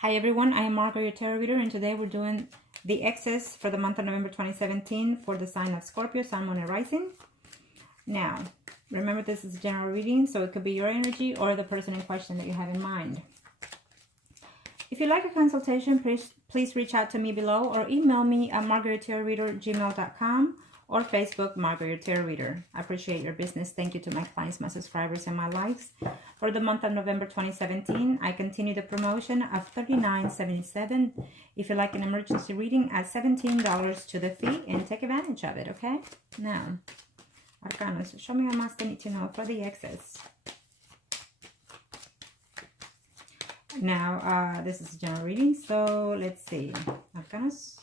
Hi everyone, I am Margourtarotreader, and today we're doing the EXs for the month of November 2017 for the sign of Scorpio, Sun, Moon, and Rising. Now, remember this is a general reading, so it could be your energy or the person in question that you have in mind. If you'd like a consultation, please reach out to me below or email me at margourtarotreader@gmail.com or Facebook Margourtarotreader. I appreciate your business. Thank you to my clients, my subscribers, and my likes. For the month of November 2017, I continue the promotion of $39.77. If you like an emergency reading, add $17 to the fee and take advantage of it, okay? Now, Arcanas, show me how much they need to know for the excess. Now, this is a general reading, so let's see. Arcanas.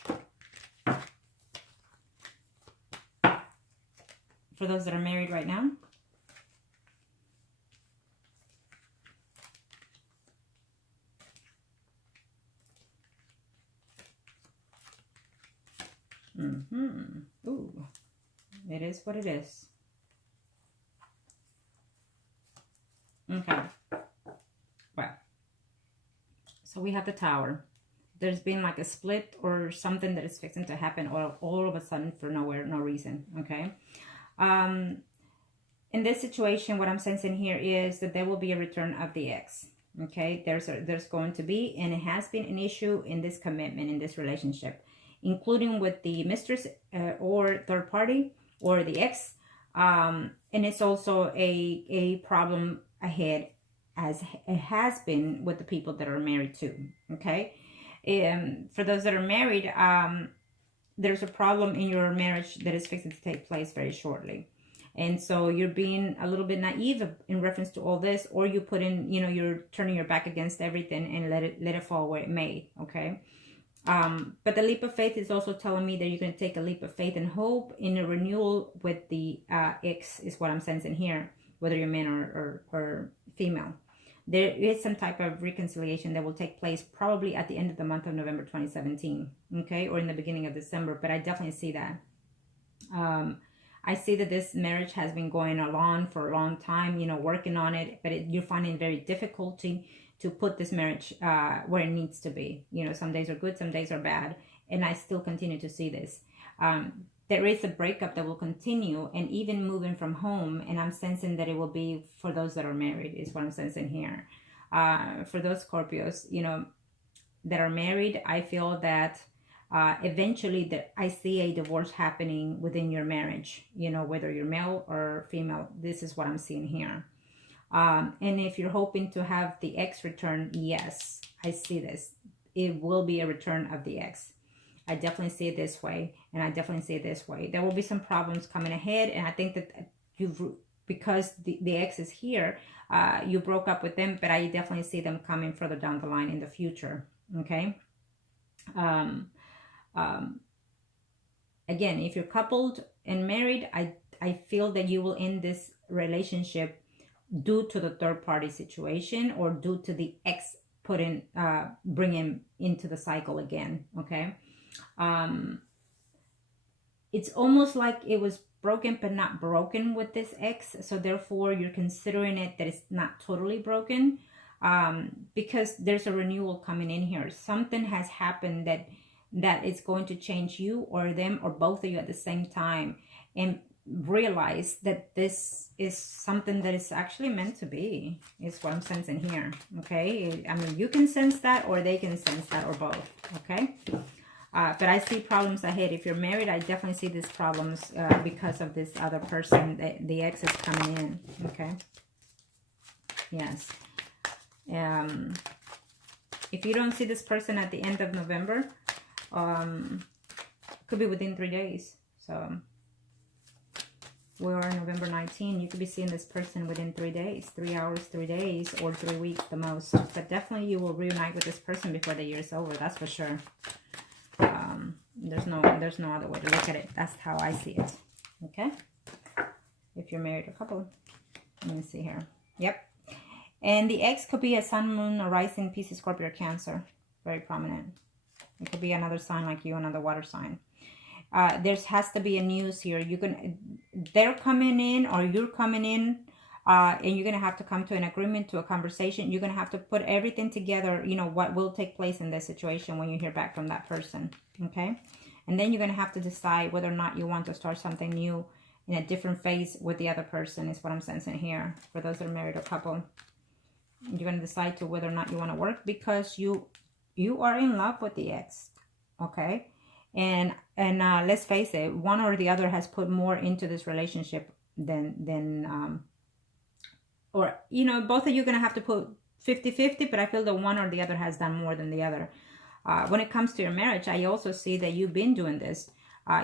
For those that are married right now. Ooh, it is what it is. Okay. Well, so we have the Tower. There's been like a split or something that is fixing to happen all of a sudden for no reason, okay? In this situation, what I'm sensing here is that there will be a return of the ex, okay? There's going to be, and it has been an issue in this commitment, in this relationship, including with the mistress or third party or the ex, and it's also a problem ahead, as it has been with the people that are married too, okay? For those that are married, there's a problem in your marriage that is fixing to take place very shortly. And so you're being a little bit naive in reference to all this, or you put in, you're turning your back against everything and let it fall where it may, okay? But the leap of faith is also telling me that you're going to take a leap of faith and hope in a renewal with the ex, is what I'm sensing here, whether you're man or female. There is some type of reconciliation that will take place probably at the end of the month of November 2017, okay, or in the beginning of December, but I definitely see that. I see that this marriage has been going along for a long time, working on it, but you're finding very difficulty to put this marriage where it needs to be. Some days are good, some days are bad, and I still continue to see this. There is a breakup that will continue, and even moving from home, and I'm sensing that it will be for those that are married, is what I'm sensing here. For those Scorpios, that are married, I feel that eventually I see a divorce happening within your marriage, whether you're male or female. This is what I'm seeing here. And if you're hoping to have the ex return, yes, I see this. It will be a return of the ex. I definitely see it this way, and I definitely see it this way. There will be some problems coming ahead, and I think that because the ex is here, you broke up with them, but I definitely see them coming further down the line in the future, okay? Again, if you're coupled and married, I feel that you will end this relationship due to the third party situation, or due to the ex bringing into the cycle again, okay? It's almost like it was broken but not broken with this ex, so therefore you're considering it that it's not totally broken, because there's a renewal coming in here. Something has happened that is going to change you or them or both of you at the same time, and realize that this is something that is actually meant to be, is what I'm sensing here, okay? I mean, you can sense that, or they can sense that, or both, okay? But I see problems ahead. If you're married, I definitely see these problems because of this other person. The ex is coming in, okay? Yes. If you don't see this person at the end of November, could be within 3 days. So we are November 19. You could be seeing this person within 3 days, 3 hours, 3 days, or 3 weeks the most. But definitely you will reunite with this person before the year is over. That's for sure. There's no other way to look at it. That's how I see it. Okay. If you're married or couple, let me see here. Yep. And the ex could be a Sun, Moon, or Rising, Pisces, Scorpio, or Cancer. Very prominent. It could be another sign like you, another water sign. There has to be a news here. They're coming in, or you're coming in and you're going to have to come to an agreement, to a conversation. You're going to have to put everything together, you know, what will take place in this situation when you hear back from that person, okay? And then you're going to have to decide whether or not you want to start something new in a different phase with the other person, is what I'm sensing here. For those that are married or couple, you're going to decide to whether or not you want to work, because you are in love with the ex, okay? And let's face it, one or the other has put more into this relationship than or, you know, both of you are going to have to put 50-50, but I feel that one or the other has done more than the other. When it comes to your marriage, I also see that you've been doing this.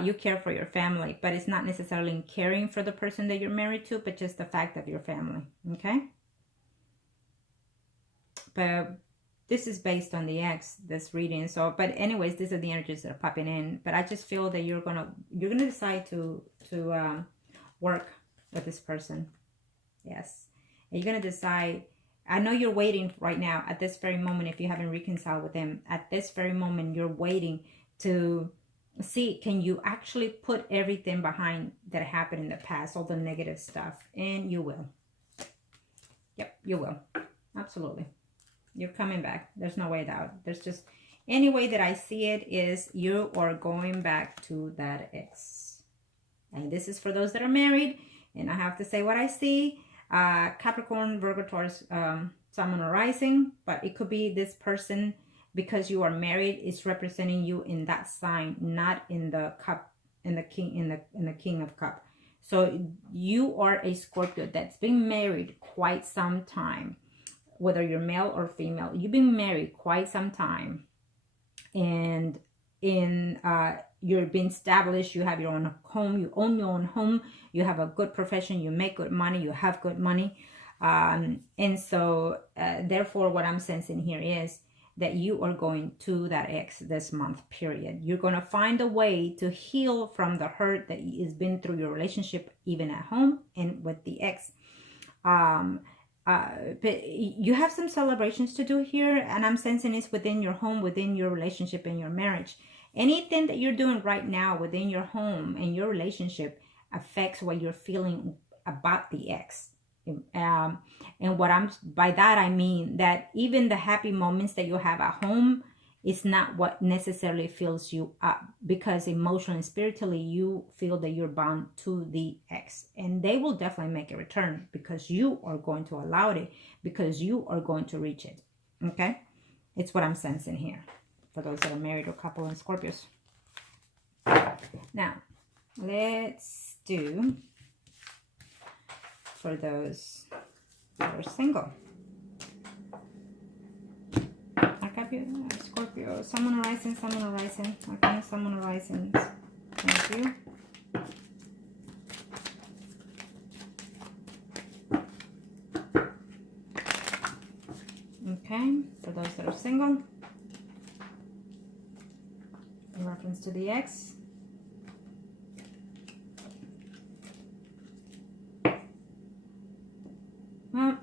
You care for your family, but it's not necessarily in caring for the person that you're married to, but just the fact of your family, okay? But this is based on the ex, this reading. So, but anyways, these are the energies that are popping in. But I just feel that you're gonna decide to work with this person. Yes. And you're going to decide, I know you're waiting right now at this very moment, if you haven't reconciled with them, at this very moment, you're waiting to see, can you actually put everything behind that happened in the past, all the negative stuff? And you will. Yep, you will. Absolutely. You're coming back. There's no way out. There's just, any way that I see it is you are going back to that ex. And this is for those that are married. And I have to say what I see. Capricorn, Virgo, Taurus, Sun or Rising, but it could be this person, because you are married, is representing you in that sign, not in the cup, in the King of Cup. So you are a Scorpio that's been married quite some time, whether you're male or female. You've been married quite some time, and you're being established, you have your own home, you own your own home, you have a good profession, you make good money, you have good money. And so therefore what I'm sensing here is that you are going to that ex this month, period. You're going to find a way to heal from the hurt that has been through your relationship, even at home and with the ex. But you have some celebrations to do here, and I'm sensing it's within your home, within your relationship and your marriage. Anything that you're doing right now within your home and your relationship affects what you're feeling about the ex. And by that, I mean that even the happy moments that you have at home is not what necessarily fills you up, because emotionally and spiritually, you feel that you're bound to the ex, and they will definitely make a return, because you are going to allow it, because you are going to reach it. Okay. It's what I'm sensing here. For those that are married or couple and Scorpios. Now, let's do for those that are single. Scorpio, Sun Rising, Sun Rising. Okay, Sun Rising. Thank you. Okay, for those that are single. In reference to the ex. Well,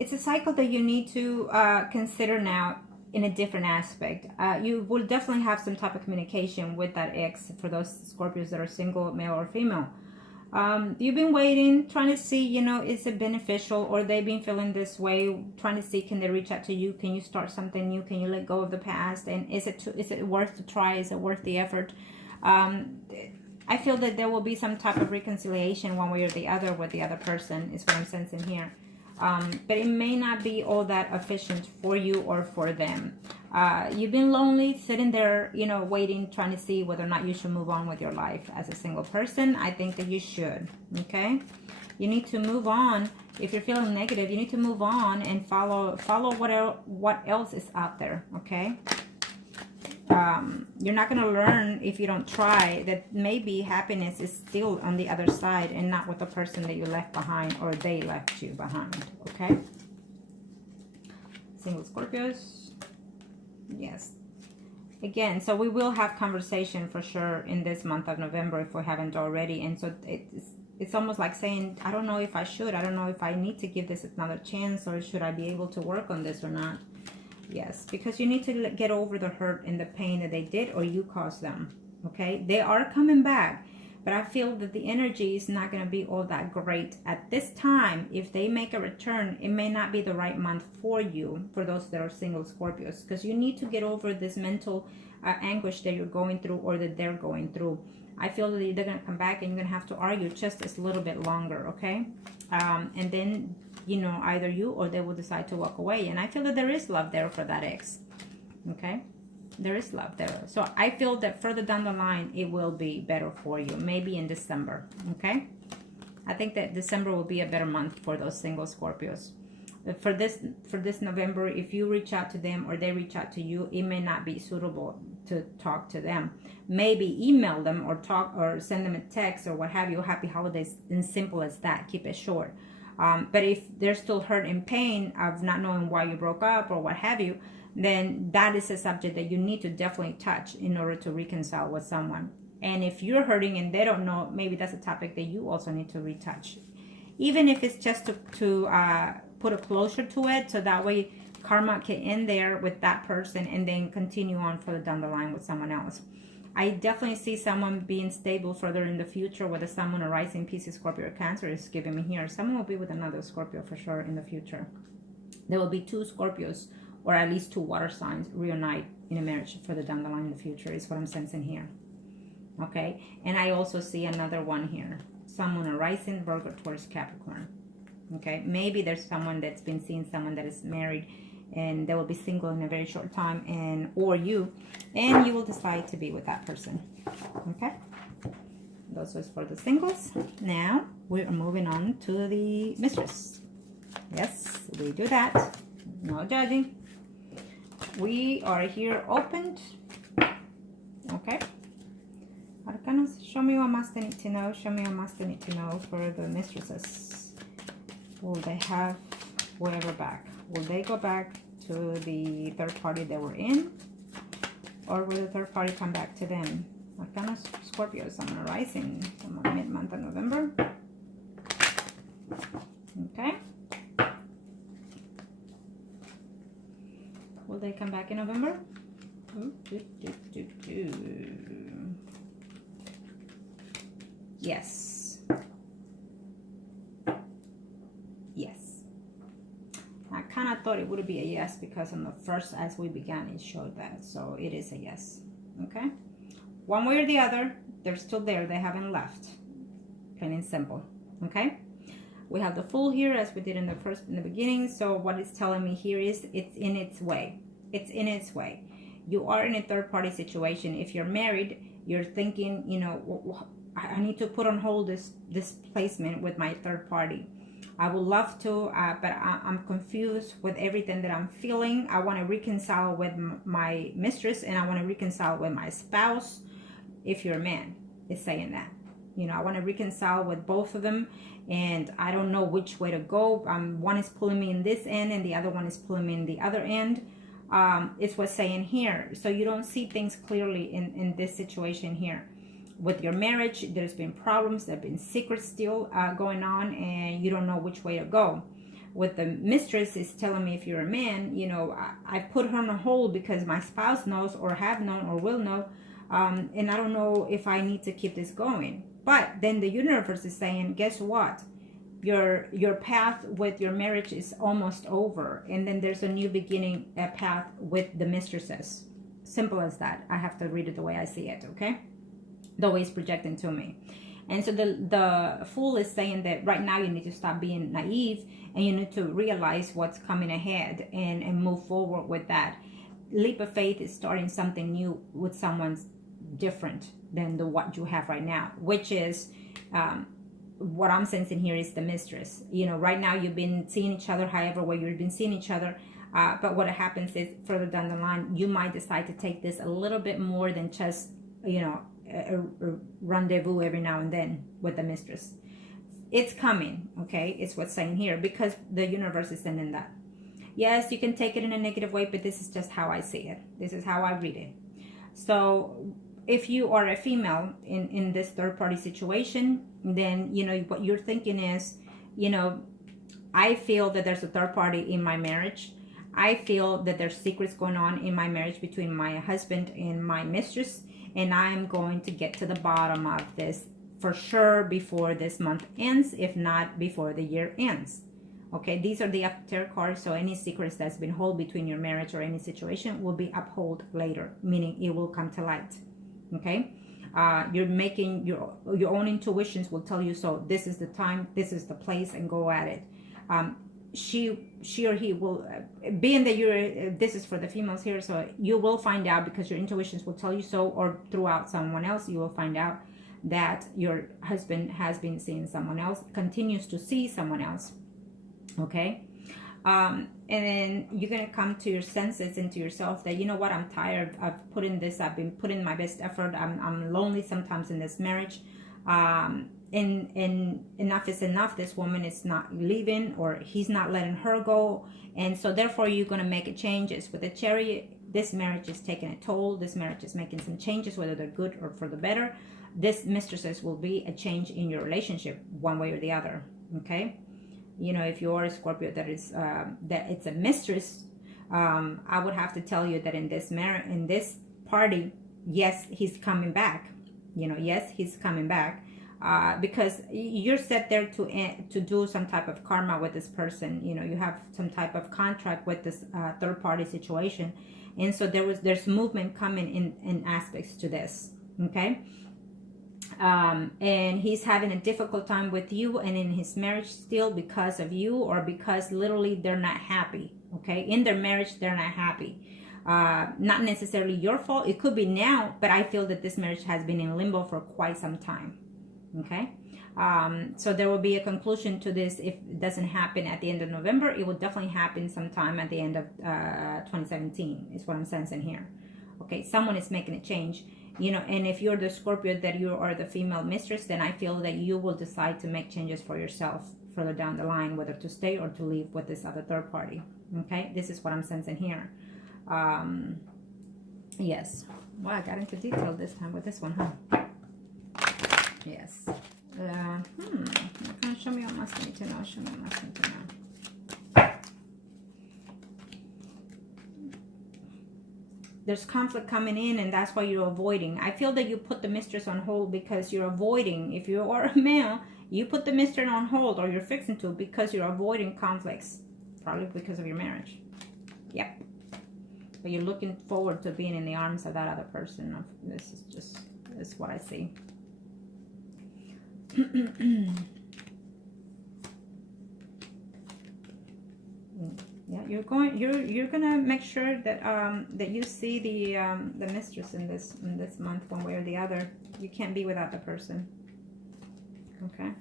it's a cycle that you need to consider now in a different aspect. You will definitely have some type of communication with that ex for those Scorpios that are single, male or female. You've been waiting, trying to see, you know, is it beneficial, or they've been feeling this way, trying to see, can they reach out to you? Can you start something new? Can you let go of the past? And is it worth the try? Is it worth the effort? I feel that there will be some type of reconciliation one way or the other with the other person, is what I'm sensing here. But it may not be all that efficient for you or for them. You've been lonely, sitting there, you know, waiting, trying to see whether or not you should move on with your life as a single person. I think that you should, okay? You need to move on. If you're feeling negative, you need to move on and follow what else is out there, okay? You're not going to learn if you don't try that maybe happiness is still on the other side and not with the person that you left behind or they left you behind, okay? Single Scorpios. Yes. Again, so we will have conversation for sure in this month of November if we haven't already. And so it's almost like saying, I don't know if I should. I don't know if I need to give this another chance, or should I be able to work on this or not? Yes, because you need to get over the hurt and the pain that they did or you caused them. Okay, they are coming back, But I feel that the energy is not going to be all that great at this time. If they make a return, it may not be the right month for you, for those that are single Scorpios, because you need to get over this mental anguish that you're going through, or that they're going through. I feel that they're going to come back and you're going to have to argue just a little bit longer, okay? And then, you know, either you or they will decide to walk away. And I feel that there is love there for that ex, okay? There is love there. So I feel that further down the line, it will be better for you. Maybe in December, okay? I think that December will be a better month for those single Scorpios. For this November, if you reach out to them or they reach out to you, it may not be suitable to talk to them. Maybe email them or talk or send them a text or what have you. Happy holidays, and simple as that. Keep it short. But if they're still hurt and pain of not knowing why you broke up or what have you, then that is a subject that you need to definitely touch in order to reconcile with someone. And if you're hurting and they don't know, maybe that's a topic that you also need to retouch. Even if it's just to put a closure to it, so that way karma can end there with that person and then continue on further down the line with someone else. I definitely see someone being stable further in the future with a Sun, Moon, or Rising, Pisces, Scorpio, or Cancer is giving me here. Someone will be with another Scorpio for sure in the future. There will be 2 Scorpios, or at least 2 water signs reunite in a marriage further down the line in the future is what I'm sensing here. Okay, and I also see another one here. Sun, Moon, or Rising, Virgo, Taurus, Capricorn. Okay, maybe there's someone that's been seeing someone that is married and they will be single in a very short time, and or you will decide to be with that person. Okay, those was for the singles. Now we are moving on to the mistress. Yes, we do that. No judging. We are here opened. Okay. Arcanos, show me what must they need to know. Show me what must they need to know for the mistresses. Will they have whoever back? Will they go back to the third party they were in? Or will the third party come back to them? Arcanos, Scorpio, Sun, Moon, Rising. Someone mid-month of November. Okay. Will they come back in November? Yes. Yes. I kind of thought it would be a yes because on the first as we began it showed that. So it is a yes. Okay. One way or the other, they're still there. They haven't left. Plain and simple. Okay. We have the Fool here as we did in the beginning. So what it's telling me here is it's in its way. It's in its way. You are in a third party situation. If you're married, you're thinking, you know, I need to put on hold this placement with my third party. I would love to, but I'm confused with everything that I'm feeling. I want to reconcile with my mistress and I want to reconcile with my spouse. If you're a man, it's saying that. You know, I want to reconcile with both of them and I don't know which way to go. One is pulling me in this end and the other one is pulling me in the other end. It's what's saying here. So you don't see things clearly in this situation here. With your marriage, there's been problems, there have been secrets still going on, and you don't know which way to go. With the mistress, is telling me if you're a man, you know, I put her on a hold because my spouse knows or have known or will know, and I don't know if I need to keep this going. But then the universe is saying, guess what? Your path with your marriage is almost over, and then there's a new beginning, a path with the mistresses. Simple as that. I have to read it the way I see it, okay? The way it's projecting to me. And so the Fool is saying that right now you need to stop being naive and you need to realize what's coming ahead and move forward with that. Leap of faith is starting something new with someone's different than what you have right now, which is what I'm sensing here is the mistress. You know, right now you've been seeing each other however way you've been seeing each other. But what happens is further down the line, you might decide to take this a little bit more than just, you know, a rendezvous every now and then with the mistress. It's coming, okay? It's what's saying here because the universe is sending that. Yes, you can take it in a negative way, but this is just how I see it. This is how I read it. So if you are a female in this third party situation, then, you know, what you're thinking is, you know, I feel that there's a third party in my marriage. I feel that there's secrets going on in my marriage between my husband and my mistress. And I'm going to get to the bottom of this for sure before this month ends, if not before the year ends. Okay, these are the after cards, so any secrets that's been held between your marriage or any situation will be upheld later, meaning it will come to light. Okay, you're making your own intuitions will tell you, so this is the time, this is the place, and go at it. She or he will, being that you're, this is for the females here, so you will find out, because your intuitions will tell you so, or throughout someone else, you will find out that your husband has been seeing someone else, continues to see someone else. Okay, and then you're gonna come to your senses and to yourself that, you know what, I'm tired of putting this, I've been putting my best effort, I'm lonely sometimes in this marriage, and enough is enough. This woman is not leaving, or he's not letting her go, and so therefore you're gonna make changes. With the Chariot, this marriage is taking a toll, this marriage is making some changes, whether they're good or for the better. This, mistresses, will be a change in your relationship one way or the other. Okay, you know, if you're a Scorpio that is that it's a mistress, I would have to tell you that in this party, yes, he's coming back. You know, yes, he's coming back, because you're set there to do some type of karma with this person. You know, you have some type of contract with this third party situation, and so there's movement coming in aspects to this. Okay. And he's having a difficult time with you and in his marriage still, because of you, or because literally they're not happy. Okay, in their marriage they're not happy. Not necessarily your fault, it could be now, but I feel that this marriage has been in limbo for quite some time. Okay, so there will be a conclusion to this. If it doesn't happen at the end of November, it will definitely happen sometime at the end of 2017 is what I'm sensing here. Okay, someone is making a change. You know, and if you're the Scorpio that you are the female mistress, then I feel that you will decide to make changes for yourself further down the line, whether to stay or to leave with this other third party. Okay, this is what I'm sensing here. Yes. Well, I got into detail this time with this one, huh? Yes. Show me what must need to know. Show me what must need to know. There's conflict coming in, and that's why you're avoiding. I feel that you put the mistress on hold because you're avoiding. If you are a male, you put the mistress on hold, or you're fixing to, because you're avoiding conflicts. Probably because of your marriage. Yep. But you're looking forward to being in the arms of that other person. This is what I see. Yeah, you're gonna make sure that that you see the mistress in this month, one way or the other. You can't be without the person. Okay.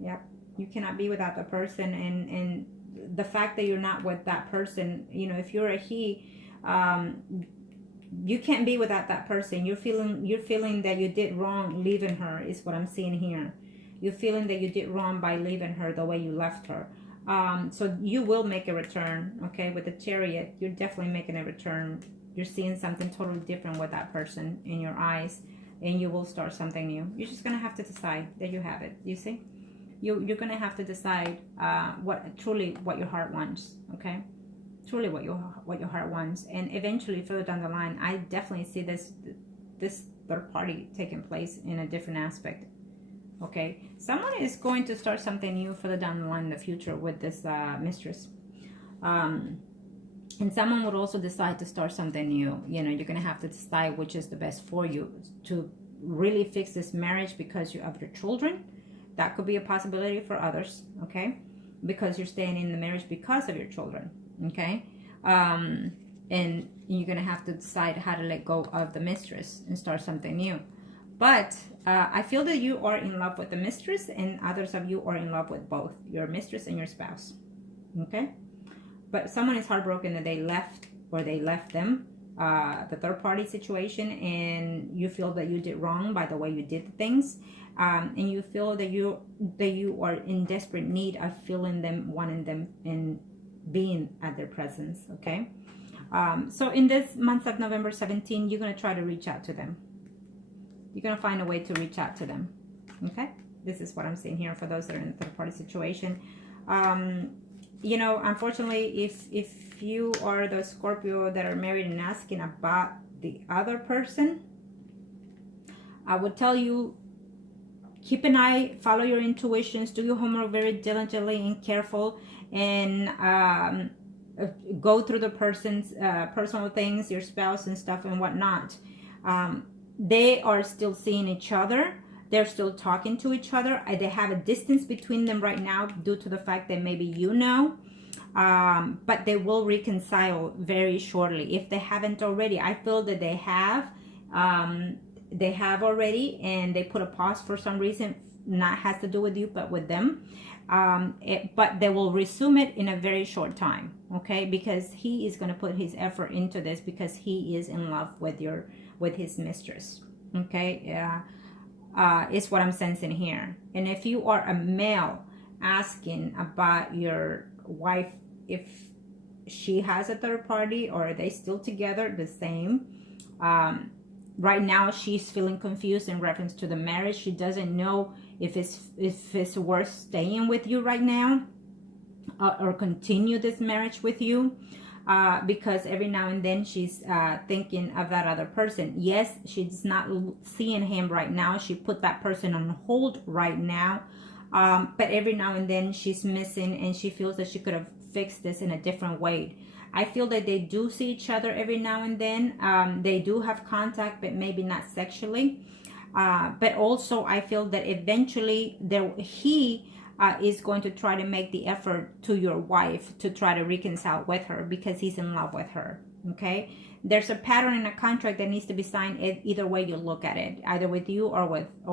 Yep. You cannot be without the person, and the fact that you're not with that person, you know, if you're a he, you can't be without that person. You're feeling that you did wrong leaving her, is what I'm seeing here. You're feeling that you did wrong by leaving her the way you left her. So you will make a return. Okay, with the Chariot, you're definitely making a return. You're seeing something totally different with that person in your eyes, and you will start something new. You're just gonna have to decide that you have it. You see, you're gonna have to decide what your heart wants. Okay, truly what your heart wants, and eventually further down the line, I definitely see this third party taking place in a different aspect. Okay, someone is going to start something new further down the line in the future with this mistress, and someone would also decide to start something new. You know, you're gonna have to decide which is the best for you to really fix this marriage because of your children. That could be a possibility for others. Okay, because you're staying in the marriage because of your children. Okay, and you're gonna have to decide how to let go of the mistress and start something new. But I feel that you are in love with the mistress, and others of you are in love with both your mistress and your spouse. Okay? But someone is heartbroken that they left, or they left them, the third party situation, and you feel that you did wrong by the way you did things, and you feel that you are in desperate need of feeling them, wanting them, and being at their presence. Okay? So in this month of November 17, you're going to try to reach out to them. You're going to find a way to reach out to them. Okay? This is what I'm seeing here for those that are in a third-party situation. You know, unfortunately, if you are the Scorpio that are married and asking about the other person, I would tell you keep an eye, follow your intuitions, do your homework very diligently and careful, and go through the person's personal things, your spouse and stuff and whatnot. They are still seeing each other. They're still talking to each other. They have a distance between them right now due to the fact that maybe you know. But they will reconcile very shortly. If they haven't already, I feel that they have. They have already, and they put a pause for some reason. Not has to do with you, but with them. But they will resume it in a very short time, okay? Because he is going to put his effort into this because he is in love with his mistress, okay? Yeah. Is what I'm sensing here. And if you are a male asking about your wife, if she has a third party or are they still together, the same. Right now she's feeling confused in reference to the marriage. She doesn't know if it's worth staying with you right now or continue this marriage with you. Because every now and then she's thinking of that other person. Yes, she's not seeing him right now. She put that person on hold right now. But every now and then she's missing, and she feels that she could have fixed this in a different way. I feel that they do see each other every now and then. They do have contact, but maybe not sexually. But also I feel that eventually he is going to try to make the effort to your wife to try to reconcile with her because he's in love with her, okay? There's a pattern in a contract that needs to be signed either way you look at it, either with you or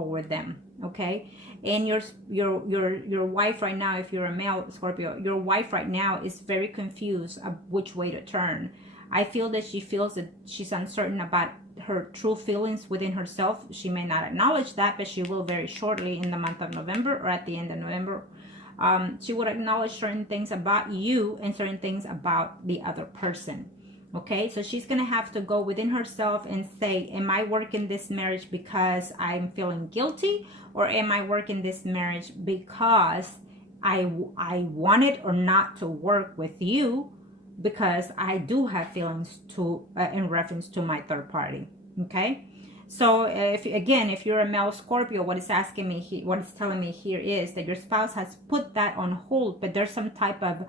with them, okay? And your wife right now, if you're a male Scorpio, your wife right now is very confused of which way to turn. I feel that she feels that she's uncertain about her true feelings within herself. She may not acknowledge that, but she will very shortly in the month of November or at the end of November. She would acknowledge certain things about you and certain things about the other person. Okay, so she's going to have to go within herself and say, am I working this marriage because I'm feeling guilty, or am I working this marriage because I wanted or not to work with you because I do have feelings to in reference to my third party. Okay, so if you're a male Scorpio, what it's asking me, what it's telling me here is that your spouse has put that on hold, but there's some type of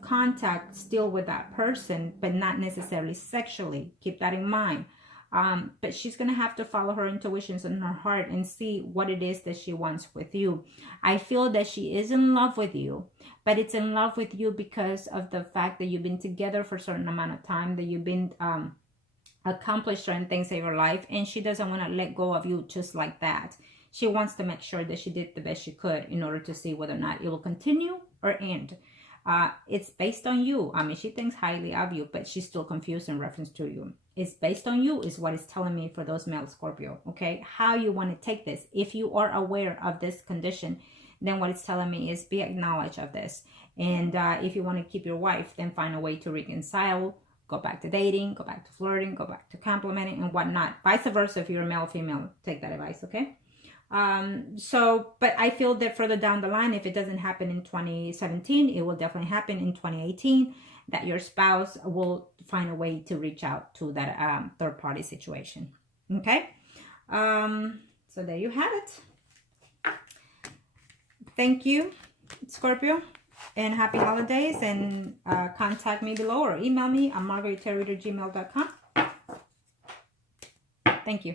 contact still with that person, but not necessarily sexually. Keep that in mind. But she's going to have to follow her intuitions and her heart and see what it is that she wants with you. I feel that she is in love with you, but it's in love with you because of the fact that you've been together for a certain amount of time, that you've been accomplished certain things in your life, and she doesn't want to let go of you just like that. She wants to make sure that she did the best she could in order to see whether or not it will continue or end. It's based on you. I mean, she thinks highly of you, but she's still confused in reference to you. It's based on you is what it's telling me for those male Scorpio, okay? How you want to take this. If you are aware of this condition, then what it's telling me is be acknowledged of this. And if you want to keep your wife, then find a way to reconcile. Go back to dating, go back to flirting, go back to complimenting and whatnot. Vice versa, if you're a male or female, take that advice, okay? But I feel that further down the line, if it doesn't happen in 2017, it will definitely happen in 2018, that your spouse will find a way to reach out to that third party situation. Okay. So there you have it. Thank you, Scorpio, and happy holidays, and contact me below or email me at Margourtarotreader@gmail.com. Thank you.